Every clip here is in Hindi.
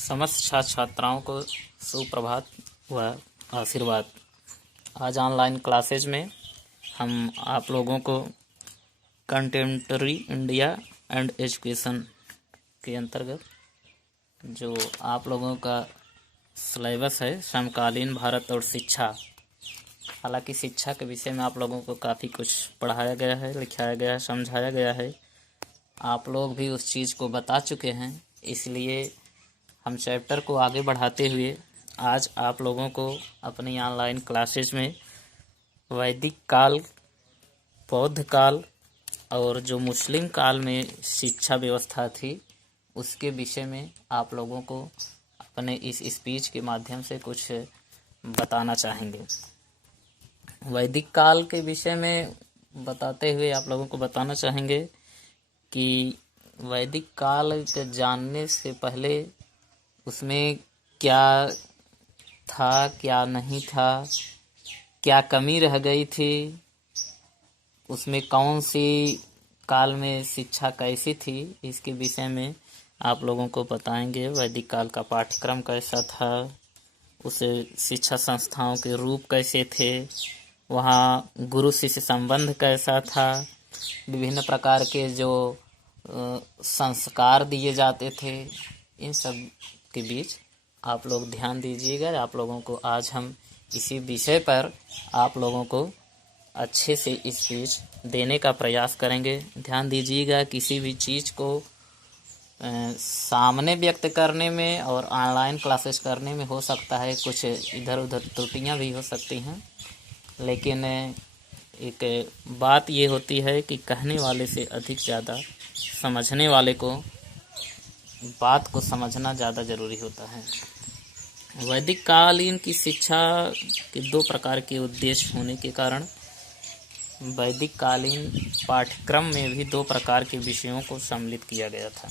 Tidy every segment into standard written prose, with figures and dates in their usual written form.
समस्त छात्र छात्राओं को सुप्रभात व आशीर्वाद। आज ऑनलाइन क्लासेज में हम आप लोगों को कंटेम्प्रेरी इंडिया एंड एजुकेशन के अंतर्गत जो आप लोगों का सिलेबस है समकालीन भारत और शिक्षा, हालांकि शिक्षा के विषय में आप लोगों को काफ़ी कुछ पढ़ाया गया है, लिखाया गया है, समझाया गया है। आप लोग भी उस चीज़ को बता चुके हैं, इसलिए हम चैप्टर को आगे बढ़ाते हुए आज आप लोगों को अपनी ऑनलाइन क्लासेज में वैदिक काल, बौद्ध काल और जो मुस्लिम काल में शिक्षा व्यवस्था थी उसके विषय में आप लोगों को अपने इस स्पीच के माध्यम से कुछ बताना चाहेंगे। वैदिक काल के विषय में बताते हुए आप लोगों को बताना चाहेंगे कि वैदिक काल के जानने से पहले उसमें क्या था, क्या नहीं था, क्या कमी रह गई थी, उसमें कौन सी काल में शिक्षा कैसी थी, इसके विषय में आप लोगों को बताएंगे। वैदिक काल का पाठ्यक्रम कैसा था, उसे शिक्षा संस्थाओं के रूप कैसे थे, वहाँ गुरु शिष्य संबंध कैसा था, विभिन्न प्रकार के जो संस्कार दिए जाते थे, इन सब के बीच आप लोग ध्यान दीजिएगा। आप लोगों को आज हम इसी विषय पर आप लोगों को अच्छे से स्पीच देने का प्रयास करेंगे। ध्यान दीजिएगा, किसी भी चीज़ को सामने व्यक्त करने में और ऑनलाइन क्लासेस करने में हो सकता है कुछ इधर उधर त्रुटियां भी हो सकती हैं, लेकिन एक बात ये होती है कि कहने वाले से अधिक ज़्यादा समझने वाले को बात को समझना ज़्यादा ज़रूरी होता है। वैदिक कालीन की शिक्षा के दो प्रकार के उद्देश्य होने के कारण वैदिक कालीन पाठ्यक्रम में भी दो प्रकार के विषयों को सम्मिलित किया गया था।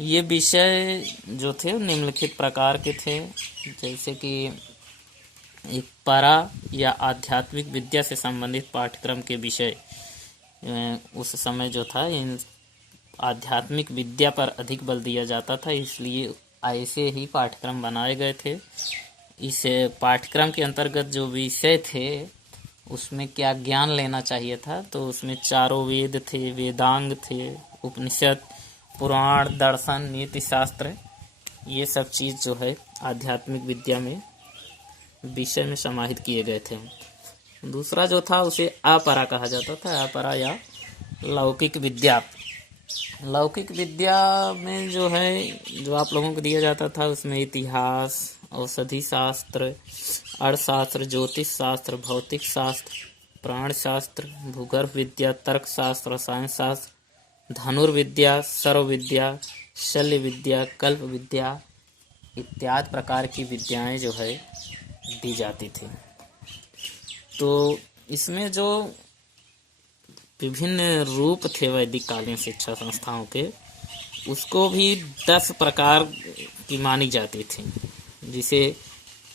ये विषय जो थे निम्नलिखित प्रकार के थे, जैसे कि एक परा या आध्यात्मिक विद्या से संबंधित पाठ्यक्रम के विषय उस समय जो था इन आध्यात्मिक विद्या पर अधिक बल दिया जाता था, इसलिए ऐसे ही पाठ्यक्रम बनाए गए थे। इस पाठ्यक्रम के अंतर्गत जो विषय थे उसमें क्या ज्ञान लेना चाहिए था, तो उसमें चारों वेद थे, वेदांग थे, उपनिषद, पुराण, दर्शन, नीति शास्त्र, ये सब चीज़ जो है आध्यात्मिक विद्या में विषय में समाहित किए गए थे। दूसरा जो था उसे अपरा कहा जाता था, अपरा या लौकिक विद्या। लौकिक विद्या में जो है जो आप लोगों को दिया जाता था उसमें इतिहास, औषधि शास्त्र, अर्थशास्त्र, ज्योतिष शास्त्र, भौतिक शास्त्र, प्राण शास्त्र, भूगर्भ विद्या, तर्क शास्त्र, रसायन शास्त्र, धनुर्विद्या, सर्व विद्या, शल्य विद्या, कल्प विद्या इत्यादि प्रकार की विद्याएं जो है दी जाती थी। तो इसमें जो विभिन्न रूप थे वैदिक कालीन शिक्षा संस्थाओं के, उसको भी 10 प्रकार की मानी जाती थी, जिसे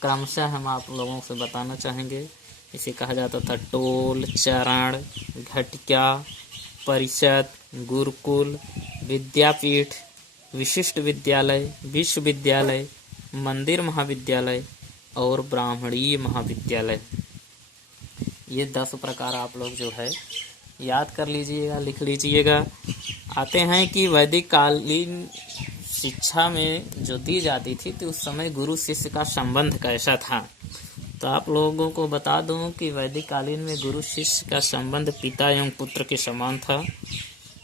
क्रमशः हम आप लोगों से बताना चाहेंगे। इसे कहा जाता था टोल, चरण, घटिका, परिषद, गुरुकुल, विद्यापीठ, विशिष्ट विद्यालय, विश्वविद्यालय, मंदिर महाविद्यालय और ब्राह्मणीय महाविद्यालय। ये 10 प्रकार आप लोग जो है याद कर लीजिएगा, लिख लीजिएगा। आते हैं कि वैदिक कालीन शिक्षा में जो दी जाती थी तो उस समय गुरु शिष्य का संबंध कैसा था। तो आप लोगों को बता दूं कि वैदिक कालीन में गुरु शिष्य का संबंध पिता एवं पुत्र के समान था।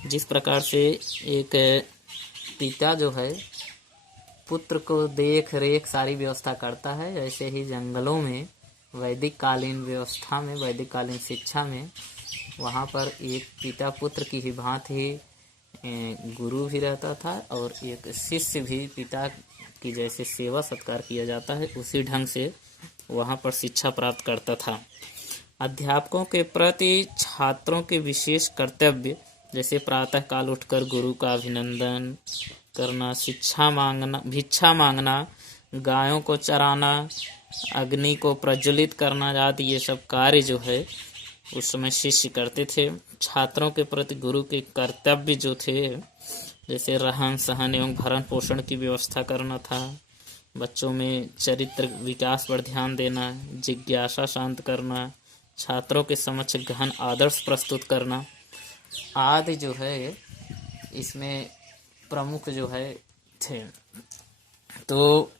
जिस प्रकार से एक पिता जो है पुत्र को देख रेख सारी व्यवस्था करता है, ऐसे ही जंगलों में वैदिक कालीन व्यवस्था में, वैदिक कालीन शिक्षा में वहाँ पर एक पिता पुत्र की ही भांति गुरु भी रहता था और एक शिष्य भी पिता की जैसे सेवा सत्कार किया जाता है उसी ढंग से वहाँ पर शिक्षा प्राप्त करता था। अध्यापकों के प्रति छात्रों के विशेष कर्तव्य, जैसे प्रातः काल उठकर गुरु का अभिनंदन करना, शिक्षा मांगना, भिक्षा मांगना, गायों को चराना, अग्नि को प्रज्वलित करना आदि ये सब कार्य जो है उस समय शिष्य करते थे। छात्रों के प्रति गुरु के कर्तव्य जो थे जैसे रहन सहन एवं भरण पोषण की व्यवस्था करना था, बच्चों में चरित्र विकास पर ध्यान देना, जिज्ञासा शांत करना, छात्रों के समक्ष गहन आदर्श प्रस्तुत करना आदि जो है इसमें प्रमुख जो है थे। तो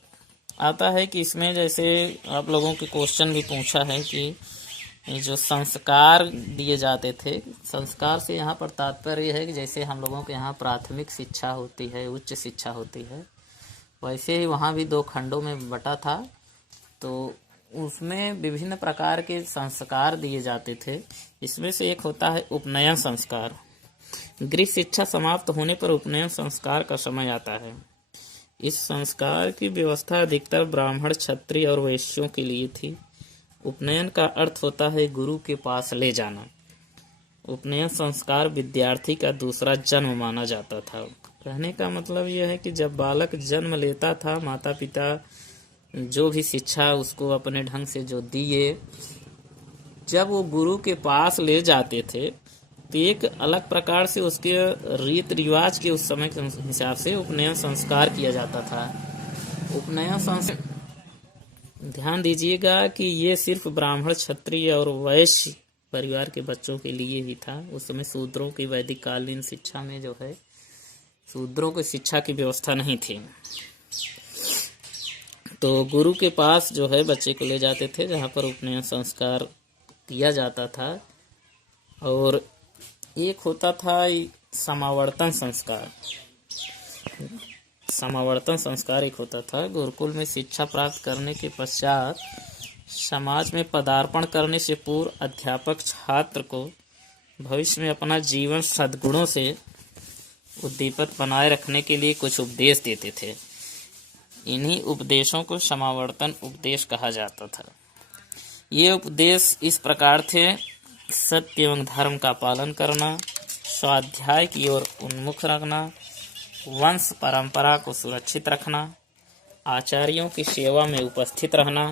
आता है कि इसमें जैसे आप लोगों के क्वेश्चन भी पूछा है कि ये जो संस्कार दिए जाते थे, संस्कार से यहाँ पर तात्पर्य है कि जैसे हम लोगों के यहाँ प्राथमिक शिक्षा होती है, उच्च शिक्षा होती है, वैसे ही वहाँ भी 2 खंडों में बटा था। तो उसमें विभिन्न प्रकार के संस्कार दिए जाते थे। इसमें से एक होता है उपनयन संस्कार। गृह शिक्षा समाप्त होने पर उपनयन संस्कार का समय आता है। इस संस्कार की व्यवस्था अधिकतर ब्राह्मण, क्षत्रिय और वैश्यों के लिए थी। उपनयन का अर्थ होता है गुरु के पास ले जाना। उपनयन संस्कार विद्यार्थी का दूसरा जन्म माना जाता था। कहने का मतलब यह है कि जब बालक जन्म लेता था, माता पिता जो भी शिक्षा उसको अपने ढंग से जो दिए, जब वो गुरु के पास ले जाते थे तो एक अलग प्रकार से उसके रीत रिवाज के उस समय के हिसाब से उपनयन संस्कार किया जाता था। उपनयन संस्कार, ध्यान दीजिएगा कि ये सिर्फ ब्राह्मण, क्षत्रिय और वैश्य परिवार के बच्चों के लिए ही था। उस समय शूद्रों की वैदिक कालीन शिक्षा में जो है शूद्रों को शिक्षा की व्यवस्था नहीं थी। तो गुरु के पास जो है बच्चे को ले जाते थे, जहाँ पर उपनयन संस्कार किया जाता था। और एक होता था समावर्तन संस्कार। समावर्तन संस्कार एक होता था। गुरुकुल में शिक्षा प्राप्त करने के पश्चात समाज में पदार्पण करने से पूर्व अध्यापक छात्र को भविष्य में अपना जीवन सद्गुणों से उद्दीपित बनाए रखने के लिए कुछ उपदेश देते थे। इन्हीं उपदेशों को समावर्तन उपदेश कहा जाता था। ये उपदेश इस प्रकार थे: सत्य एवं धर्म का पालन करना, स्वाध्याय की ओर उन्मुख रखना, वंश परंपरा को सुरक्षित रखना, आचार्यों की सेवा में उपस्थित रहना,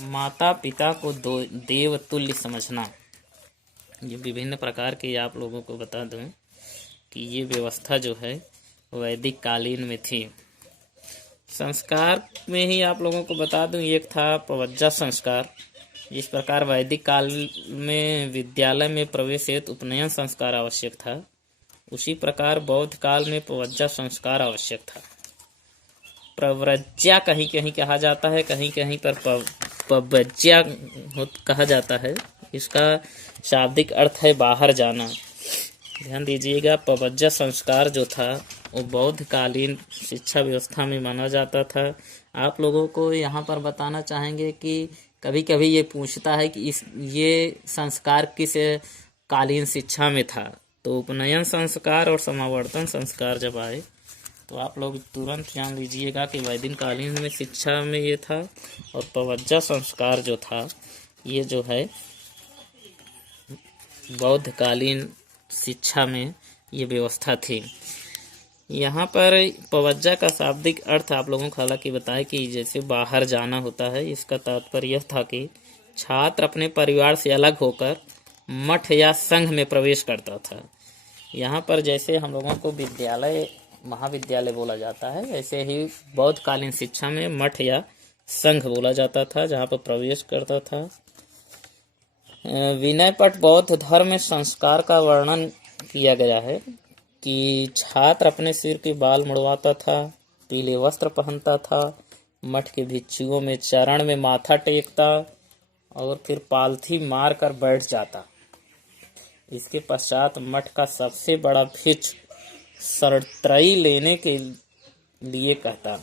माता पिता को देव तुल्य समझना। ये विभिन्न प्रकार के आप लोगों को बता दूं कि ये व्यवस्था जो है वैदिक कालीन में थी। संस्कार में ही आप लोगों को बता दूं, एक था पवज्जा संस्कार। जिस प्रकार वैदिक काल में विद्यालय में प्रवेश हेतु उपनयन संस्कार आवश्यक था, उसी प्रकार बौद्ध काल में पवज्जा संस्कार आवश्यक था। प्रव्रज्या कहीं कहीं कहा जाता है, कहीं कहीं पर पवज्या कहा जाता है। इसका शाब्दिक अर्थ है बाहर जाना। ध्यान दीजिएगा, पवज्जा संस्कार जो था वो बौद्ध कालीन शिक्षा व्यवस्था में माना जाता था। आप लोगों को यहाँ पर बताना चाहेंगे कि कभी कभी ये पूछता है कि ये संस्कार किस कालीन शिक्षा में था। तो उपनयन संस्कार और समावर्तन संस्कार जब आए तो आप लोग तुरंत जान लीजिएगा कि वैदिक कालीन में शिक्षा में ये था, और पवज्जा संस्कार जो था ये जो है बौद्ध कालीन शिक्षा में ये व्यवस्था थी। यहाँ पर पवज्जा का शाब्दिक अर्थ आप लोगों को हालांकि बताया कि जैसे बाहर जाना होता है। इसका तात्पर्य यह था कि छात्र अपने परिवार से अलग होकर मठ या संघ में प्रवेश करता था। यहाँ पर जैसे हम लोगों को विद्यालय, महाविद्यालय बोला जाता है, ऐसे ही बौद्ध कालीन शिक्षा में मठ या संघ बोला जाता था, जहाँ पर प्रवेश करता था। विनय पट बौद्ध धर्म में संस्कार का वर्णन किया गया है कि छात्र अपने सिर के बाल मुड़वाता था, पीले वस्त्र पहनता था, मठ के भिक्षुओं में चरण में माथा टेकता और फिर पालथी मार कर बैठ जाता। इसके पश्चात मठ का सबसे बड़ा भिक्षु शरणत्रयी लेने के लिए कहता।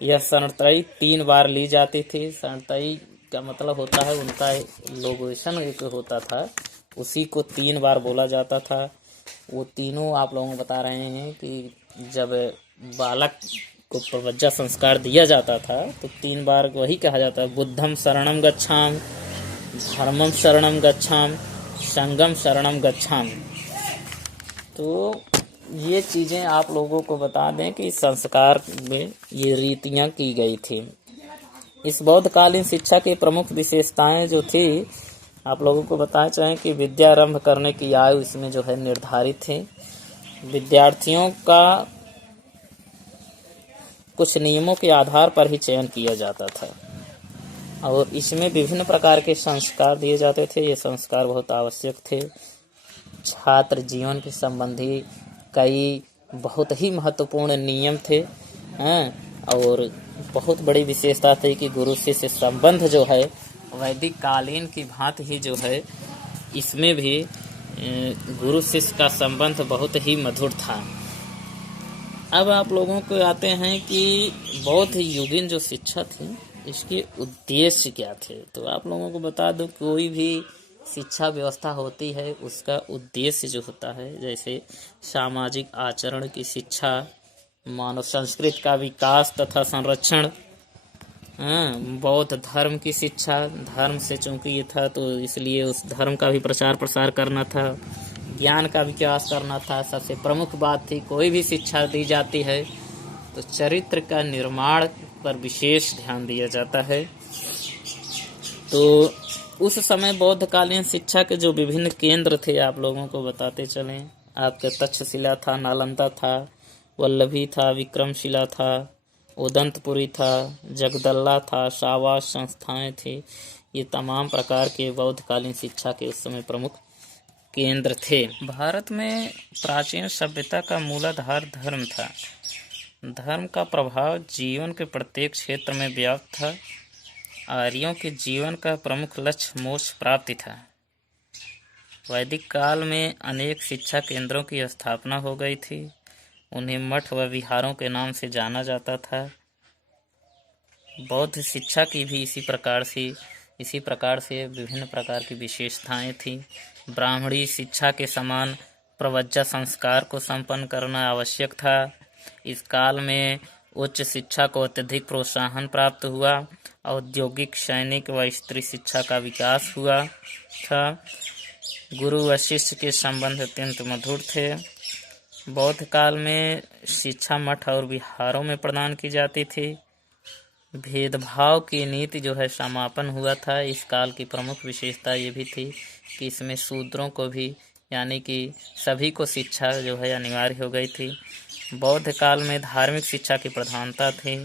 यह शरणत्रयी 3 बार ली जाती थी। शरणत्रयी का मतलब होता है उनका लोगोशन एक होता था, उसी को 3 बार बोला जाता था। वो तीनों आप लोगों को बता रहे हैं कि जब बालक को पवज्जा संस्कार दिया जाता था तो 3 बार वही कहा जाता है: बुद्धम शरणम गच्छामि, धर्मम शरणम गच्छामि, संगम शरणम गच्छामि। तो ये चीज़ें आप लोगों को बता दें कि संस्कार में ये रीतियाँ की गई थी। इस बौद्ध कालीन शिक्षा की प्रमुख विशेषताएं जो थी आप लोगों को बताना चाहें कि विद्या आरंभ करने की आयु इसमें जो है निर्धारित थी। विद्यार्थियों का कुछ नियमों के आधार पर ही चयन किया जाता था और इसमें विभिन्न प्रकार के संस्कार दिए जाते थे। ये संस्कार बहुत आवश्यक थे। छात्र जीवन के संबंधी कई बहुत ही महत्वपूर्ण नियम थे और बहुत बड़ी विशेषता थी कि गुरु शिष्य संबंध जो है वैदिक कालीन की भांति ही जो है इसमें भी गुरु शिष्य का संबंध बहुत ही मधुर था। अब आप लोगों को आते हैं कि बौद्ध युगीन जो शिक्षा थी इसके उद्देश्य क्या थे। तो आप लोगों को बता दूं, कोई भी शिक्षा व्यवस्था होती है उसका उद्देश्य जो होता है, जैसे सामाजिक आचरण की शिक्षा, मानव संस्कृति का विकास तथा संरक्षण, बौद्ध धर्म की शिक्षा, धर्म से चूंकि ये था तो इसलिए उस धर्म का भी प्रचार प्रसार करना था, ज्ञान का विकास करना था। सबसे प्रमुख बात थी कोई भी शिक्षा दी जाती है तो चरित्र का निर्माण पर विशेष ध्यान दिया जाता है। तो उस समय बौद्धकालीन शिक्षा के जो विभिन्न केंद्र थे आप लोगों को बताते चलें। आपके तक्षशिला था, नालंदा था, वल्लभी था, विक्रमशिला था, उदंतपुरी था, जगदल्ला था, शावास संस्थाएं थी। ये तमाम प्रकार के बौद्धकालीन शिक्षा के उस समय प्रमुख केंद्र थे। भारत में प्राचीन सभ्यता का मूलाधार धर्म था। धर्म का प्रभाव जीवन के प्रत्येक क्षेत्र में व्याप्त था। आर्यों के जीवन का प्रमुख लक्ष्य मोक्ष प्राप्ति था। वैदिक काल में अनेक शिक्षा केंद्रों की स्थापना हो गई थी। उन्हें मठ व विहारों के नाम से जाना जाता था। बौद्ध शिक्षा की भी इसी प्रकार से विभिन्न प्रकार की विशेषताएं थी। ब्राह्मणी शिक्षा के समान प्रवज्जा संस्कार को संपन्न करना आवश्यक था। इस काल में उच्च शिक्षा को अत्यधिक प्रोत्साहन प्राप्त हुआ। औद्योगिक, सैनिक व स्त्री शिक्षा का विकास हुआ था। गुरु व शिष्य के संबंध अत्यंत मधुर थे। बौद्ध काल में शिक्षा मठ और विहारों में प्रदान की जाती थी। भेदभाव की नीति जो है समापन हुआ था। इस काल की प्रमुख विशेषता ये भी थी कि इसमें शूद्रों को भी यानी कि सभी को शिक्षा जो है अनिवार्य हो गई थी। बौद्ध काल में धार्मिक शिक्षा की प्रधानता थी।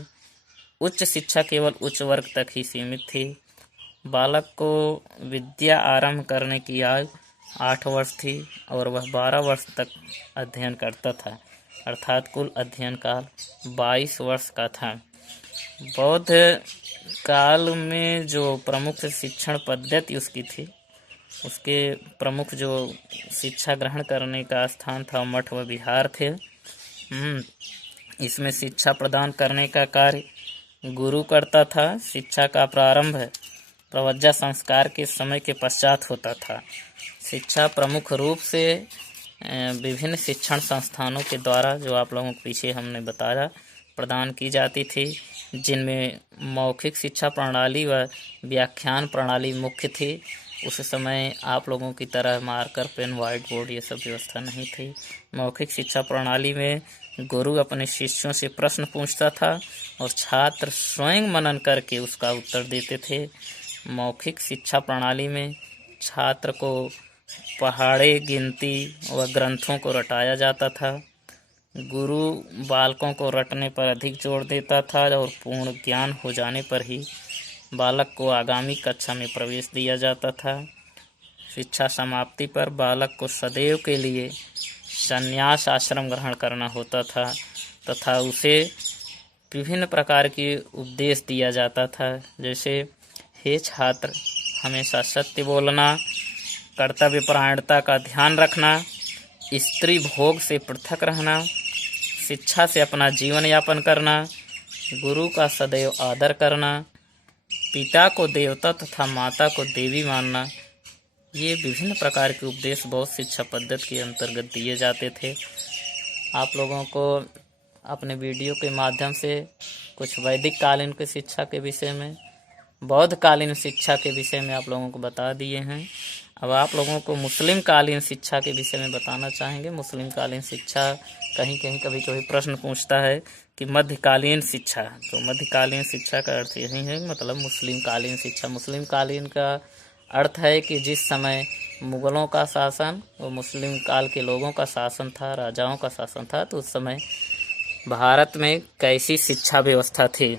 उच्च शिक्षा केवल उच्च वर्ग तक ही सीमित थी। बालक को विद्या आरंभ करने की आयु 8 वर्ष थी और वह 12 वर्ष तक अध्ययन करता था, अर्थात कुल अध्ययन काल 22 वर्ष का था। बौद्ध काल में जो प्रमुख शिक्षण पद्धति उसकी थी, उसके प्रमुख जो शिक्षा ग्रहण करने का स्थान था मठ व विहार थे। इसमें शिक्षा प्रदान करने का कार्य गुरु करता था। शिक्षा का प्रारंभ प्रवज्जा संस्कार के समय के पश्चात होता था। शिक्षा प्रमुख रूप से विभिन्न शिक्षण संस्थानों के द्वारा, जो आप लोगों को पीछे हमने बताया, प्रदान की जाती थी, जिनमें मौखिक शिक्षा प्रणाली व व्याख्यान प्रणाली मुख्य थी। उस समय आप लोगों की तरह मार्कर, पेन, व्हाइट बोर्ड ये सब व्यवस्था नहीं थी। मौखिक शिक्षा प्रणाली में गुरु अपने शिष्यों से प्रश्न पूछता था और छात्र स्वयं मनन करके उसका उत्तर देते थे। मौखिक शिक्षा प्रणाली में छात्र को पहाड़े, गिनती व ग्रंथों को रटाया जाता था। गुरु बालकों को रटने पर अधिक जोर देता था और पूर्ण ज्ञान हो जाने पर ही बालक को आगामी कक्षा में प्रवेश दिया जाता था। शिक्षा समाप्ति पर बालक को सदैव के लिए संन्यास आश्रम ग्रहण करना होता था तथा उसे विभिन्न प्रकार के उपदेश दिया जाता था, जैसे हे छात्र, हमेशा सत्य बोलना, कर्तव्य परायणता का ध्यान रखना, स्त्री भोग से पृथक रहना, शिक्षा से अपना जीवन यापन करना, गुरु का सदैव आदर करना, पिता को देवता तथा माता को देवी मानना। ये विभिन्न प्रकार के उपदेश बौद्ध शिक्षा पद्धति के अंतर्गत दिए जाते थे। आप लोगों को अपने वीडियो के माध्यम से कुछ वैदिक कालीन की शिक्षा के विषय में, बौद्ध कालीन शिक्षा के विषय में आप लोगों को बता दिए हैं। अब आप लोगों को मुस्लिम कालीन शिक्षा के विषय में बताना चाहेंगे। मुस्लिम कालीन शिक्षा कहीं कभी कभी प्रश्न पूछता है कि मध्यकालीन शिक्षा, तो मध्यकालीन शिक्षा का अर्थ यही है, मतलब मुस्लिम कालीन शिक्षा। मुस्लिम कालीन का अर्थ है कि जिस समय मुगलों का शासन और मुस्लिम काल के लोगों का शासन था, राजाओं का शासन था, तो उस समय भारत में कैसी शिक्षा व्यवस्था थी।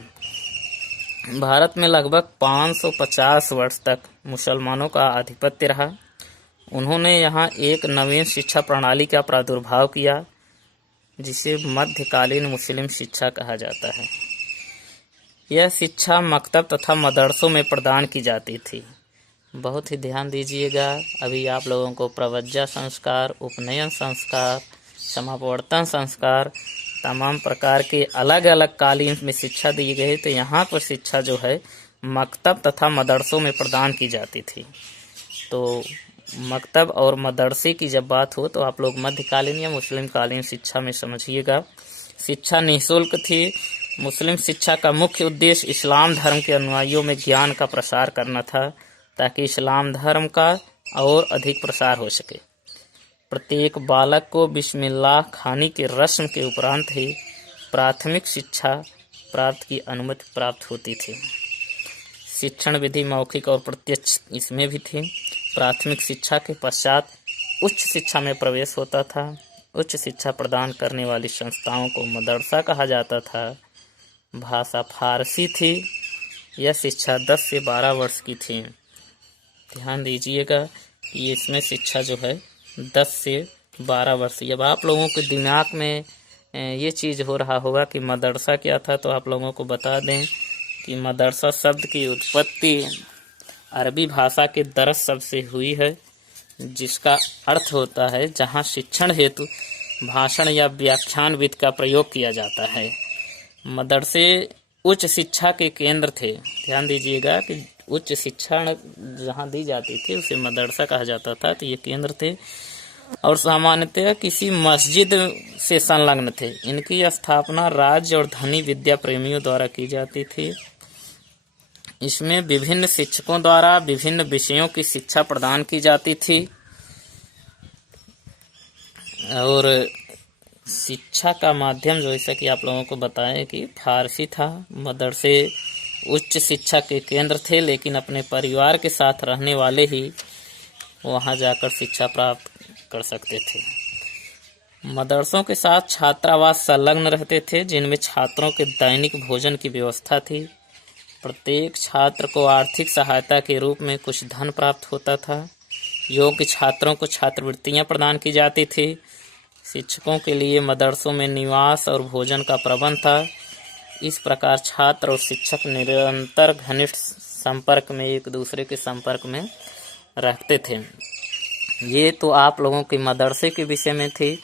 भारत में लगभग 550 वर्ष तक मुसलमानों का आधिपत्य रहा। उन्होंने यहाँ एक नवीन शिक्षा प्रणाली का प्रादुर्भाव किया, जिसे मध्यकालीन मुस्लिम शिक्षा कहा जाता है। यह शिक्षा मकतब तथा मदरसों में प्रदान की जाती थी। बहुत ही ध्यान दीजिएगा, अभी आप लोगों को प्रवज्जा संस्कार, उपनयन संस्कार, समावर्तन संस्कार, तमाम प्रकार के अलग अलग कालीन में शिक्षा दी गई, तो यहाँ पर शिक्षा जो है मकतब तथा मदरसों में प्रदान की जाती थी। तो मकतब और मदरसे की जब बात हो तो आप लोग मध्यकालीन या मुस्लिम कालीन शिक्षा में समझिएगा। शिक्षा निःशुल्क थी। मुस्लिम शिक्षा का मुख्य उद्देश्य इस्लाम धर्म के अनुयायियों में ज्ञान का प्रसार करना था, ताकि इस्लाम धर्म का और अधिक प्रसार हो सके। प्रत्येक बालक को बिस्मिल्लाह खानी के रस्म के उपरांत ही प्राथमिक शिक्षा प्राप्त की अनुमति प्राप्त होती थी। शिक्षण विधि मौखिक और प्रत्यक्ष इसमें भी थी। प्राथमिक शिक्षा के पश्चात उच्च शिक्षा में प्रवेश होता था। उच्च शिक्षा प्रदान करने वाली संस्थाओं को मदरसा कहा जाता था। भाषा फारसी थी। यह शिक्षा 10 से 12 वर्ष की थी। ध्यान दीजिएगा कि इसमें शिक्षा जो है 10 से 12 वर्ष। जब आप लोगों के दिमाग में ये चीज़ हो रहा होगा कि मदरसा क्या था, तो आप लोगों को बता दें कि मदरसा शब्द की उत्पत्ति अरबी भाषा के दरस शब्द से हुई है, जिसका अर्थ होता है जहाँ शिक्षण हेतु भाषण या व्याख्यान विधि का प्रयोग किया जाता है। मदरसे उच्च शिक्षा के केंद्र थे। ध्यान दीजिएगा कि उच्च शिक्षा जहाँ दी जाती थी उसे मदरसा कहा जाता था। तो ये केंद्र थे और सामान्यतः किसी मस्जिद से संलग्न थे। इनकी स्थापना राज्य और धनी विद्या प्रेमियों द्वारा की जाती थी। इसमें विभिन्न शिक्षकों द्वारा विभिन्न विषयों की शिक्षा प्रदान की जाती थी और शिक्षा का माध्यम जैसा कि आप लोगों को बताएं कि फारसी था। मदरसे उच्च शिक्षा के केंद्र थे, लेकिन अपने परिवार के साथ रहने वाले ही वहां जाकर शिक्षा प्राप्त कर सकते थे। मदरसों के साथ छात्रावास संलग्न रहते थे, जिनमें छात्रों के दैनिक भोजन की व्यवस्था थी। प्रत्येक छात्र को आर्थिक सहायता के रूप में कुछ धन प्राप्त होता था। योग्य छात्रों को छात्रवृत्तियां प्रदान की जाती थी। शिक्षकों के लिए मदरसों में निवास और भोजन का प्रबंध था। इस प्रकार छात्र और शिक्षक निरंतर घनिष्ठ संपर्क में, एक दूसरे के संपर्क में रहते थे। ये तो आप लोगों के मदरसे के विषय में थी।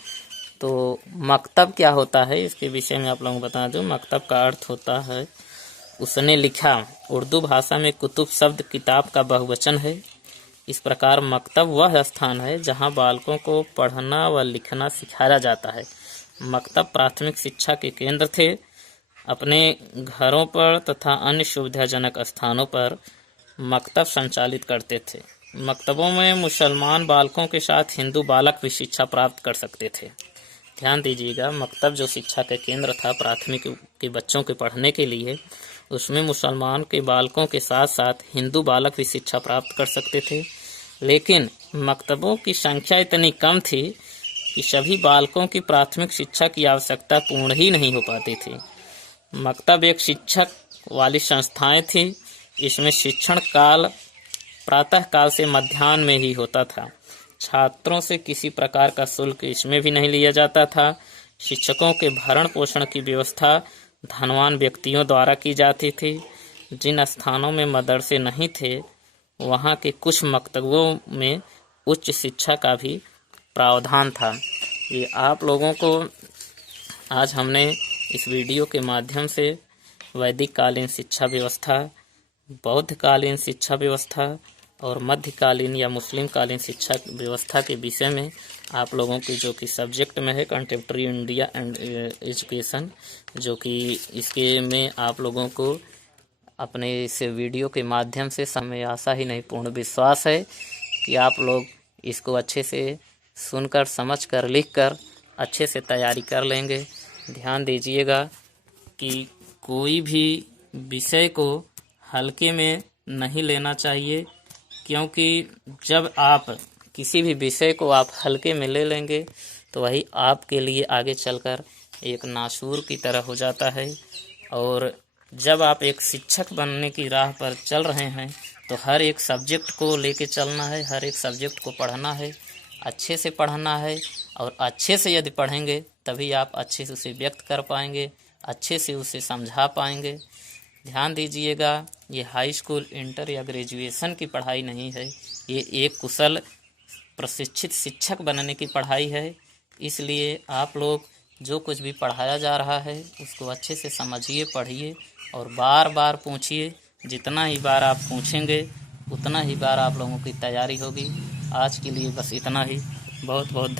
तो मकतब क्या होता है इसके विषय में आप लोगों को बता दूं। मकतब का अर्थ होता है उसने लिखा। उर्दू भाषा में कुतुब शब्द किताब का बहुवचन है। इस प्रकार मकतब वह स्थान है जहां बालकों को पढ़ना व लिखना सिखाया जाता है। मकतब प्राथमिक शिक्षा के केंद्र थे। अपने घरों पर तथा अन्य सुविधाजनक स्थानों पर मकतब संचालित करते थे। मकतबों में मुसलमान बालकों के साथ हिंदू बालक भी शिक्षा प्राप्त कर सकते थे। ध्यान दीजिएगा, मकतब जो शिक्षा का केंद्र था प्राथमिक के बच्चों के पढ़ने के लिए, उसमें मुसलमान के बालकों के साथ साथ हिंदू बालक भी शिक्षा प्राप्त कर सकते थे। लेकिन मकतबों की संख्या इतनी कम थी कि सभी बालकों की प्राथमिक शिक्षा की आवश्यकता पूर्ण ही नहीं हो पाती थी। मकतब एक शिक्षक वाली संस्थाएं थी। इसमें शिक्षण काल प्रातः काल से मध्याह्न में ही होता था। छात्रों से किसी प्रकार का शुल्क इसमें भी नहीं लिया जाता था। शिक्षकों के भरण पोषण की व्यवस्था धनवान व्यक्तियों द्वारा की जाती थी। जिन स्थानों में मदरसे नहीं थे, वहाँ के कुछ मकतबों में उच्च शिक्षा का भी प्रावधान था। ये आप लोगों को आज हमने इस वीडियो के माध्यम से वैदिक कालीन शिक्षा व्यवस्था, बौद्ध कालीन शिक्षा व्यवस्था और मध्यकालीन या मुस्लिम कालीन शिक्षा व्यवस्था के विषय में आप लोगों की जो कि सब्जेक्ट में है कंटेम्प्रेरी इंडिया एंड एजुकेशन, जो कि इसके में आप लोगों को अपने इस वीडियो के माध्यम से समय आशा ही नहीं पूर्ण विश्वास है कि आप लोग इसको अच्छे से सुनकर, समझकर, लिखकर अच्छे से तैयारी कर लेंगे। ध्यान दीजिएगा कि कोई भी विषय को हल्के में नहीं लेना चाहिए, क्योंकि जब आप किसी भी विषय को आप हल्के में ले लेंगे तो वही आपके लिए आगे चलकर एक नासूर की तरह हो जाता है। और जब आप एक शिक्षक बनने की राह पर चल रहे हैं तो हर एक सब्जेक्ट को लेके चलना है, हर एक सब्जेक्ट को पढ़ना है, अच्छे से पढ़ना है। और अच्छे से यदि पढ़ेंगे तभी आप अच्छे से उसे व्यक्त कर पाएंगे, अच्छे से उसे समझा पाएंगे। ध्यान दीजिएगा, ये हाई स्कूल, इंटर या ग्रेजुएशन की पढ़ाई नहीं है, ये एक कुशल प्रशिक्षित शिक्षक बनने की पढ़ाई है। इसलिए आप लोग जो कुछ भी पढ़ाया जा रहा है उसको अच्छे से समझिए, पढ़िए और बार बार पूछिए। जितना ही बार आप पूछेंगे उतना ही बार आप लोगों की तैयारी होगी। आज के लिए बस इतना ही। बहुत बहुत